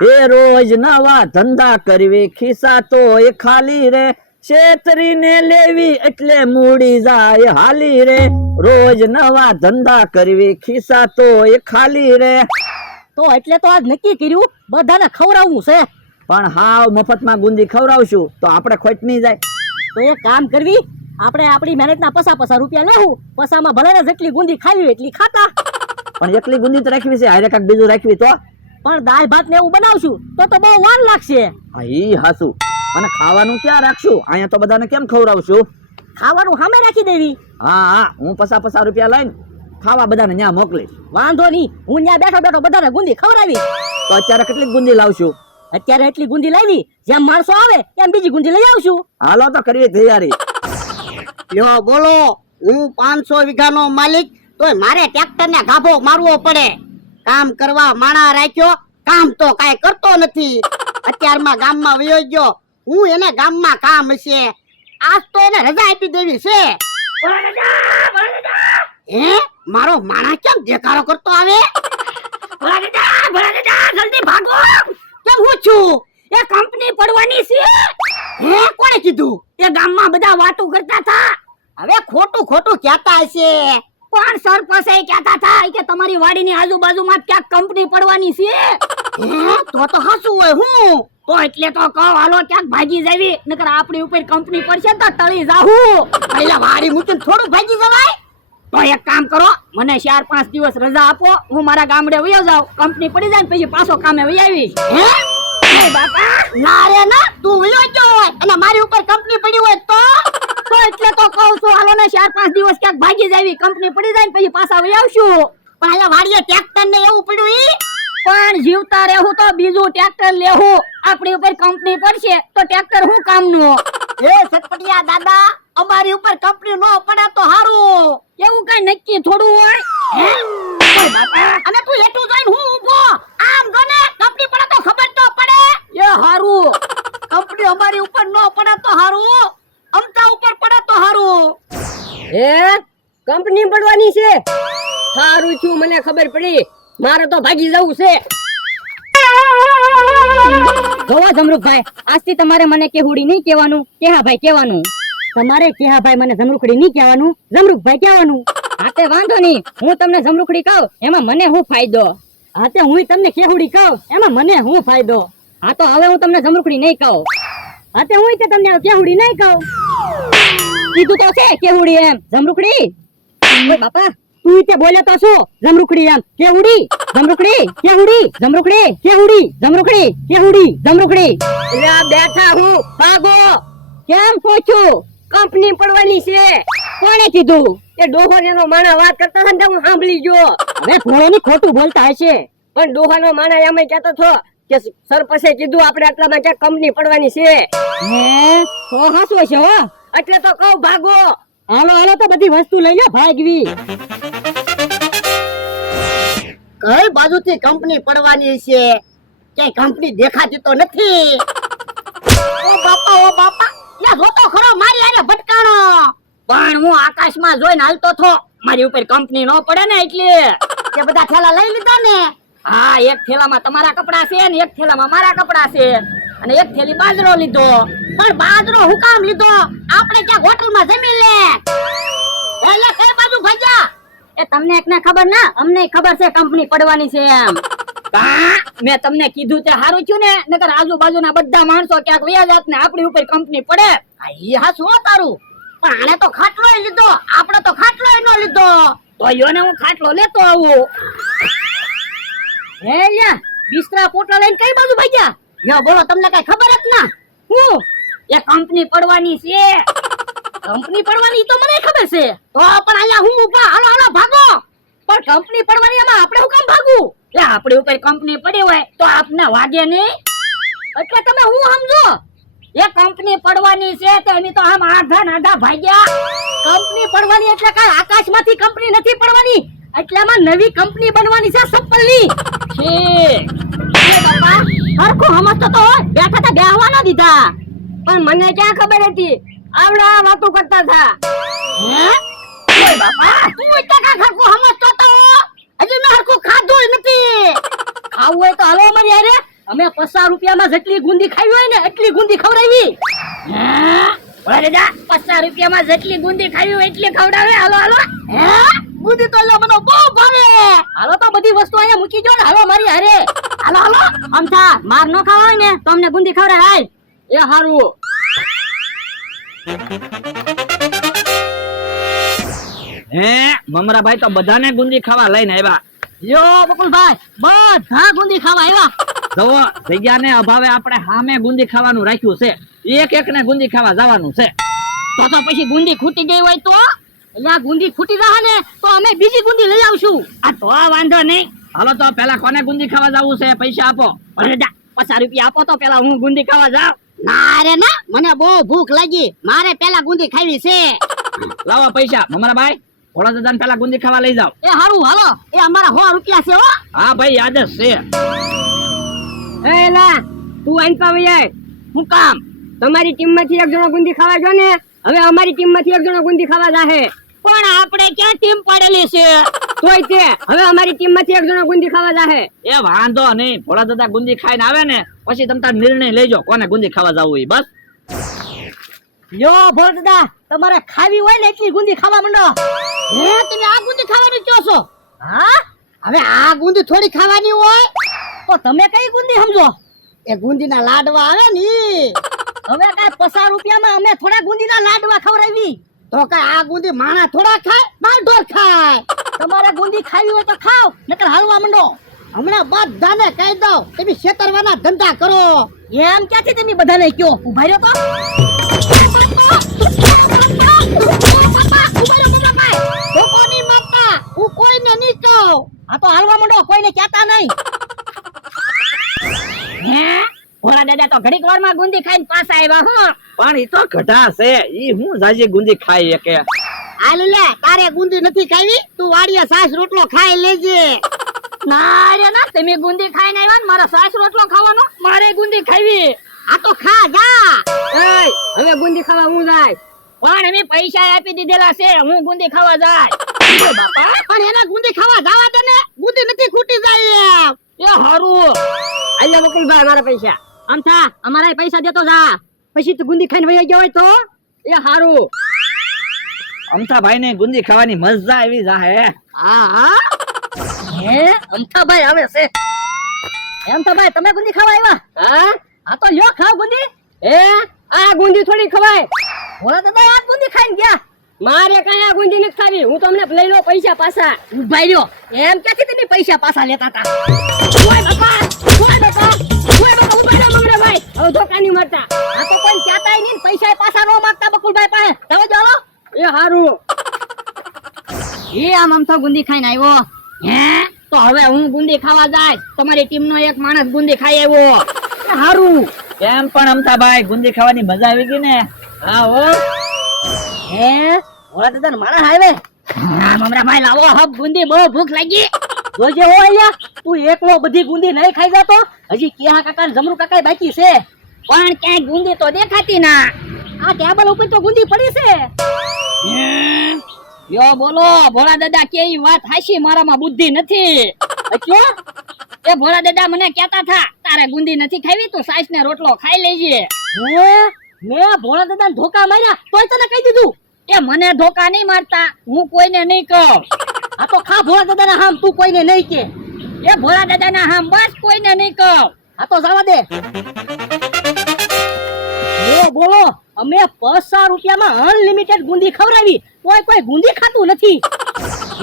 એ રોજ નવા ધંધા કરવી ખિસ્સા તો એ ખાલી રે, છેતરીને લેવી એટલે મૂડી જાય હાલી રે, રોજ નવા ધંધા કરવી ખિસ્સા તો એ ખાલી રે. તો એટલે તો આજ નક્કી કર્યું બધાને ખવડાવવું છે. પણ હાવ મફતમાં ગુંદી ખવડાવશું તો આપણે ખોટ નહીં જાય. તો એક કામ કરવી, આપણે આપણી મહેનતના પસા રૂપિયા લેવું, પસામાં ભલે ને જેટલી ગુંદી ખાવી એટલી ખાતા. પણ એકલી ગુંદી તો રાખવી છે, હારે કાંઈક બીજું રાખવી તો. પણ દાળ ભાત ને એવું બનાવશું તો બહુ વાર લાગશે. હા ઈ હાસું. અને ખાવાનું ક્યાં રાખશું? અહીંયા તો બધાને કેમ ખવડાવશું? ખાવાનું સામે રાખી દેવી. હા હું પસા રૂપિયા લઈને ખાવા બધાને ન્યા મોકલીશ. વાંધો નહીં, હું ત્યાં બેઠો બેઠો બધાને ગુંદી ખવડાવી. તો અત્યારે કેટલી ગુંદી લાવશું? અત્યારે એટલી ગુંદી લાવી જેમ માણસો આવે એમ બીજી ગુંદી લઈ આવશું. હાલો તો કરીએ તૈયારી. લ્યો બોલો, હું 500 વીઘાનો માલિક, તોય મારે ટ્રેક્ટર ને ગાભો મારવો પડે. કામ કરવા માણા રાખ્યો, કામ તો કાઈ કરતો નથી. અત્યારમાં ગામમાં વયો ગયો, હું એને ગામમાં કામ હશે, આજ તો એને રજા આપી દેવી છે. હે મારો માણા કેમ દેખાડો કરતો આવે? જલ્દી ભાગો. કેમ હું છું? એ કંપની પડવાની છે. હે કોણે કીધું? એ ગામમાં બધા વાતો કરતા હતા. હવે ખોટું ખોટું કહેતા હશે. પણ સરપંચ કહેતા હતા કે તમારી વાડીની આજુબાજુમાં ક્યાંક કંપની પડવાની છે. હે તો હાસું હોય. હું તો એટલે તો કહો હાલો ક્યાંક ભાગી જાવી, નકર આપણી ઉપર કંપની પડશે તો તળી જાહું. પહેલા વાડી મૂકીને થોડું ભાગી જવાય. તો એક કામ કરો, મને 4-5 દિવસ રજા આપો, હું મારા ગામડે વયો જાઉં, કંપની પડી જાય ને પછી પાછો કામે વઈ આવીશ. હે બાપા ના રે ના, તું વયો ગયો હોય અને મારી ઉપર કંપની પડી હોય તો એટલે તો કહું છું હાલો ને 4-5 દિવસ ક્યાંક ભાગી જાવી, કંપની પડી જાય ને પછી પાછા વઈ આવશું. પણ અહીંયા વાડીએ ટ્રેક્ટર ને એવું પડ્યું ઈ. પણ જીવતા રહેવું તો બીજું ટ્રેક્ટર લેવું, આપણી ઉપર કંપની પડશે તો ટ્રેક્ટર શું કામનું? એ સટપટિયા દાદા, અમારી ઉપર કંપની નો પડે તો હારું. એવું કઈ નક્કી થોડું હોય. હે બાપા, અને તું એટલું જોઈને હું ઊભો આમ જો ને, કંપની પડે તો ખબર તો પડે. એ હારું, કંપની અમારી ઉપર નો પડે તો હારું, અમતા ઉપર પડે તો હારું. એ કંપની પડવાની છે. સારું છું, મને ખબર પડી, મારે તો ભાગી જવું છે. જોવા જમરૂખભાઈ, આજથી તમારે મને કેહુડી નહીં કહેવાનું, કેહાભાઈ કહેવાનું. તમારે કેહાભાઈ મને જમરૂખડી નહીં કહેવાનું, જમરૂખભાઈ કહેવાનું. હા તે વાંધો નહીં, હું તમને જમરૂખડી કહું એમાં મને શું ફાયદો? હા તે હું તમને કેહુડી કહું એમાં મને શું ફાયદો? હા તો હવે હું તમને જમરૂખડી નહીં કહું. હા તે હું તમને કેહુડી નહીં કહું. કીધું તો છે કેહુડી એમ, જમરૂખડી. ઓય બાપા, તું તે બોલે તો શું? જમરૂખડી એમ, કેહુડી, જમરૂખડી, કેહુડી, જમરૂખડી, કેહુડી, જમરૂખડી, કેહુડી, જમરૂખડી. એટલે આ બેઠા હું ભાગો. કેમ પૂછું? કંપની પડવાની છે. કોણે કીધું? એ ડોહાનો માણા વાત કરતા હતા ને હું સાંભળી ગયો. હવે ભોળાની ખોટું બોલતા હશે, પણ ડોહાનો માણા એમ કહેતો છો કે સરપંચે કીધું આપણે આટલામાં ક્યાંક કંપની પડવાની છે. હે તો હાસુ છે હો, એટલે તો કહું ભાગો. હાલો હાલો તો બધી વસ્તુ લઈ લો, ભાગવી. કઈ બાજુથી કંપની પડવાની છે? ક્યાંય કંપની દેખાતી તો નથી. ઓ બાપા, લે જોતો ખરો મારી આને ભટકાણો. પણ હું આકાશમાં જોઈને હાલતો થો, મારી ઉપર કંપની નો પડે ને એટલે. તે બધા થેલા લઈ લીધા ને? હા, એક થેલામાં તમારા કપડા છે ને એક થેલામાં મારા કપડા છે, અને એક થેલી બાજરો લીધો. પણ બાજરો હું કામ લીધો? આપણે ક્યાં હોટલમાં જમી લે. એટલે કઈ બાજુ ભાગ્યા? એ તમને એકને ખબર ના, અમને ખબર છે કંપની પડવાની છે એમ. મેં તમને કીધું તે હારું થયું ને, નકર આજુબાજુના બધા માણસો ક્યાંક વયા જાત ને આપણી ઉપર કંપની પડે. ઈ હા શું તારું? પણ આને તો ખાટલો લીધો, આપણે તો ખાટલો નો લીધો. તો યોને હું ખાટલો લેતો આવું. હે લ્યા, બિસ્તરા પોટલા લઈને કઈ બાજુ ભાગ્યા? યો બોલો, તમને કઈ ખબર જ ના? હું એ કંપની પડવાની છે. કંપની પડવાની તો મને ખબર છે, તો પણ અહીંયા હું ઊભા, હાલો હાલો ભાગો. પણ કંપની પડવાની એમાં આપણે હું કામ ભાગવું? લે આપણી ઉપર કંપની પડી હોય તો આપને વાગે નહીં. એટલે તમે હું સમજો, એ કંપની પડવાની છે તો એની તો આમ આધા ભાગ્યા. કંપની પડવાની એટલે કઈ આકાશમાંથી કંપની નથી પડવાની, એટલામાં નવી કંપની બનવાની છે સપ્પલની. છે એ બાપા, હરખો સમજતો તો હોય, બેઠા તા બેહવા ન દીધા. પણ મને ક્યાં ખબર હતી, આવડા વાતો કરતા હતા. હે ઓય બાપા, તું એટલા કા ખરખો સમજતો તો? હજી મેં હરખું ખાધું નથી. ખાવું હોય તો હાલો અમારી હારે, અમે રૂપિયામાં જેટલી ગુંદી ખાવી હોય ને એટલી ગુંદી ખવડાવી. ઓલા દાદા 50 રૂપિયામાં જેટલી ગુંદી ખાવી હોય એટલી ખવડાવે. હાલો હાલો. ગુંદી તો લો મને બહુ ભાવે. હાલો તો બધી વસ્તુ અહીંયા મૂકી દો ને. હાલો મારી હારે. હાલો હાલો. અમથા માર નો ખાવા હોય ને તો અમને ગુંદી ખવડાય. હાલ એ હારું. મમરાભાઈ તો બધાને ગુંદી ખાવા લઈને આવ્યા. યો બકુલભાઈ બધા ગુંદી ખાવા આવ્યા. જુઓ જગ્યાને અભાવે આપણે સામે ગુંદી ખાવાનું રાખ્યું છે. એક એક ને ગુંદી ખાવા જવાનું છે. તો પછી ગુંદી ખૂટી ગઈ હોય તો એટલે આ ગુંદી ખૂટી રહે ને તો અમે બીજી ગુંદી લઈ આવશું. આ તો વાંધો નહીં. હાલો તો પેલા કોને ગુંદી ખાવા જવું છે? પૈસા આપો. અરે દા 50 રૂપિયા આપો તો પેલા હું ગુંદી ખાવા જાઉં. ના રે ના, મને બહુ ભૂખ લાગી, મારે પેલા ગુંદી ખાવી છે. લાવો પૈસા. મમરાભાઈ ભોળા દાદાને પેલા ગુંદી ખાવા લઈ જાઓ. એ હારું હાલો. એ અમારા 100 રૂપિયા છે હો. હા ભાઈ યાદ જ છે. એ લા તું આઈન પાવી જાય. હું કામ તમારી ટીમ માંથી એક જણો ગુંદી ખાવા જો ને. હવે અમારી ટીમ માંથી એક જણો ગુંદી ખાવા જાહે. પણ આપણે ક્યાં ટીમ પાડેલી છે? તોય તે હવે અમારી ટીમ માંથી એક જણો ગુંદી ખાવા જાહે. એ વાંધો નહીં. ભોળા દાદા ગુંદી ખાઈને આવે ને પછી તમે તાર નિર્ણય લેજો કોને ગુંદી ખાવા જવું હોય. બસ યો ભોળ દાદા તમારે ખાવી હોય ને એટલી ગુંદી ખાવા માંડો. હે તમે આ ગુંદી ખાવાનું કહો છો? હા, હવે આ ગુંદી થોડી ખાવાની હોય તો તમે કઈ ગુંદી સમજો? એ ગુંદીના લાડવા આવે ને ઈ. હવે કાંઈ 50 રૂપિયામાં અમે થોડા ગુંદીના લાડવા ખવડાવી. તો કઈ આ ગુંદી માણા થોડા ખાય, બાંઢોર ખાય. તમારે ગુંદી ખાવી હોય તો ખાવ નકર હાલવા માંડો. હમણાં બધાને કહી દઉં તમે છેતરવાના ધંધા કરો. એમ ક્યાંથી તમે બધાને કયો? ઉભા રહ્યો તો કોની માતા હું કોઈને નહીં કહું. આ તો હાલવા માંડો, કોઈને કહેતા નહીં. હે ભોળા દાદા તો ઘડીક વારમાં ગુંદી ખાઈને પાછા આવ્યા. હું પણ ઈ તો ઘટા છે. ઈ હું જાજી ગુંદી ખાઈ કે. હાલ લે, તારે ગુંદી નથી ખાવી, તું વાડીએ સાસ રોટલો ખાઈ લેજે. ના રે ના, તમે ગુંદી ખાઈને આવ્યા ને મારા સાસ રોટલો ખાવાનો, મારે ગુંદી ખાવી. આ તો ખા જા. એય હવે ગુંદી ખાવા હું જાય. પણ અમે પૈસા આપી દીધેલા છે, હું ગુંદી ખાવા જાય. બાપા પણ એને ગુંદી ખાવા જવા દે ને, ગુંદી નથી ખૂટી જાય એમ. એ હારું આલ્યા વકીલભાઈ મારા પૈસા. આમ થા અમારા પૈસા દેતો જા. પછી તું ગુંદી ખાઈને વહી ગયો હોય તો એ હારું. અમથાભાઈ ને ગુંદી ખાવાની મજા આવી જાહે. હા હા. હે અમથાભાઈ આવે છે. અમથાભાઈ તમે ગુંદી ખાવા આવ્યા? હા આ તો લ્યો ખાવ ગુંદી. એ આ ગુંદી થોડી ખવાય. ઓલા તો આ ગુંદી ખાઈને ગયા. મારે કઈ આ ગુંદી નથી ખાવી. હું તમને લઈ લો પૈસા પાછા. ઉભા રહ્યો. એમ ક્યાંથી તમે પૈસા પાછા લેતા હતા? ઓય બાપા ઓય બાપા ઓય બાપા ઉભા રહ્યો મમરાભાઈ. હવે ધોકા નહીં મારતા. આ તો કોઈ કહેતાય નહીં, પૈસા પાછા નો માંગતા બકુલભાઈ પાસે. તમે ચાલો. એ હારું. એ આમ આમ તો ગુંદી ખાઈને આવ્યો. હે તો હવે હું ગુંદી ખાવા જાય. તમારી ટીમ નો એક માણસ ગુંદી ખાઈ આવ્યો. હારું. એમ પણ અમથાભાઈ ગુંદી ખાવાની મજા આવી ગઈ ને? હા હો. હે ઓલા દાદા માણસ આવે. હા મમરાભાઈ લાવો હબ ગુંદી, બહુ ભૂખ લાગી. જોજે હો અહીંયા તું એકલો બધી ગુંદી નહીં ખાઈ જાતો. હજી કેહા કાકા ને જમરૂ કાકા બાકી છે. પણ ક્યાંય ગુંદી તો દેખાતી ના. આ ટેબલ ઉપર તો ગુંદી પડી છે. યો બોલો ભોળા દાદા, કેવી વાત હાશી, મારામાં બુદ્ધિ નથી. અચ્છા એ ભોળા દાદા મને કહેતા થા તારે ગુંદી નથી ખાવી, તું સાસ ને રોટલો ખાઈ લેજે. મેં ભોળા દાદા ધોકા માર્યા તોય તને કહી દીધું. એ મને ધોકા નહીં મારતા, હું કોઈને નહીં કહું. આ તો ખા ભોળા દાદા ના હામ, તું કોઈને નહીં કે. એ ભોળા દાદા ના હામ બસ કોઈને નહીં કહું. આ તો જવા દે. બોલો અમે 50 રૂપિયામાં અનલિમિટેડ ગુંદી ખવડાવી, કોઈ ગુંદી ખાતું નથી.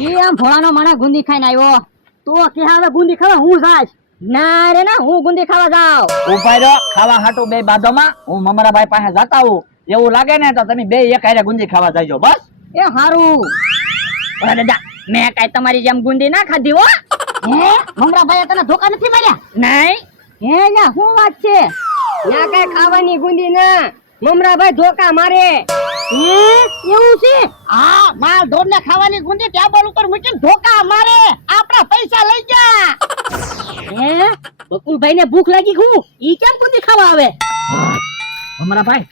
એ આમ ભોળાનો માણસ ગુંદી ખાઈને આવ્યો તો કે હવે ગુંદી ખાવા હું જાઈશ. ના રે ના, હું ગુંદી ખાવા જાઉં. ઉભા રહ્યો. ખાવા હાટું બે બાધોમાં હું મમરાભાઈ પાસે જાતા હું. એવું લાગે ને તો તમે બે એક હારે ગુંદી ખાવા જાયજો. બસ એ હારું. ભોળા દાદા મેં કાઈ તમારી જેમ ગુંદી ના ખાધી હો. હે મમરાભાઈ તને ધોકા નથી માર્યા? નહીં. હે ના શું વાત છે? ના કઈ ખાવાની ગુંદી ના, મમરાભાઈ ધોકા મારે. એવું છે? હા, માર ઢોર ને ખાવાની ગુંદી ટેબલ ઉપર મૂકીને ધોકા મારે. આપણા પૈસા લઈ જા. હે બકુલભાઈ ને ભૂખ લાગી, હું ઈ કેમ ગુંદી ખાવા આવે? મમરાભાઈ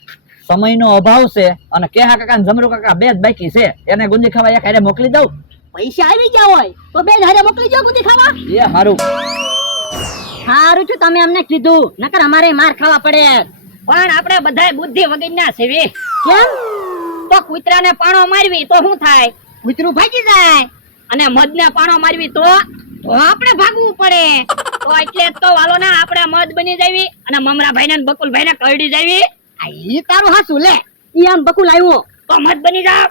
સમયનો અભાવ છે અને કેહા કાકા ને જમરૂ કાકા બે જ બાકી છે. એને ગુંદી ખાવા એક હારે મોકલી દઉં. પૈસા આવી ગયા હોય તો બેન હારે મોકલી દો ગુંદી ખાવા. એ હારું. સારું છું તમે અમને કીધું, નકર અમારે માર ખાવા પડે. પણ આપણે બધાય બુદ્ધિ વગરના સેવી. કેમ? તો કૂતરાને પાણો મારવી તો શું થાય? કૂતરું ભાગી જાય. અને મધને પાણો મારવી તો આપણે ભાગવું પડે. તો એટલે જ તો વાલો ને આપણે મધ બની જાવી અને મમરાભાઈ ને બકુલભાઈ ને કરડી જાવી. આ ઈ તારું હાસું લે. ઈ આમ બકુલ આવ્યો તો મધ બની જાવ.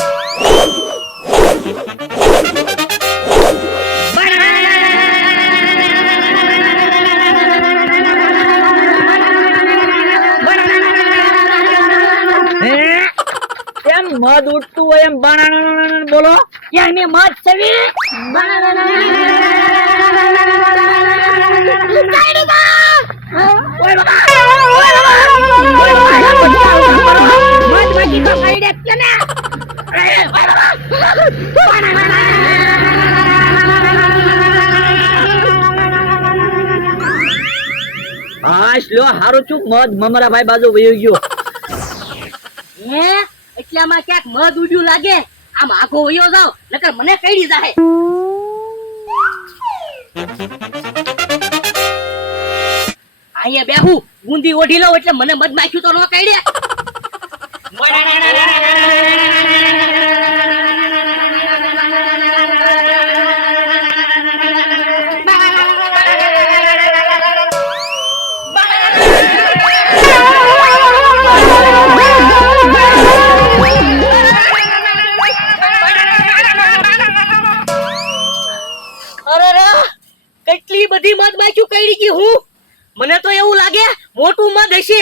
એમ મધ ઉઠતું હોય એમ બાણા બોલો. યાર મે મધ સેવી. હાશ લ્યો હારું છું મધ મમરાભાઈ બાજુ વયો ગયો. એટલે આમાં ક્યાંક મધ ઉડ્યું લાગે. આમ આખો વયો જાવ નકર મને કઈડી જાય. અહીંયા બેહું ગુંદી ઓઢી લઉં એટલે મને મધ માખ્યું તો ન કઈડે. કેટલી બધી મધ માખ્યું કઈડી ગઈ હું. મને તો એવું લાગે મોટું મધ હશે.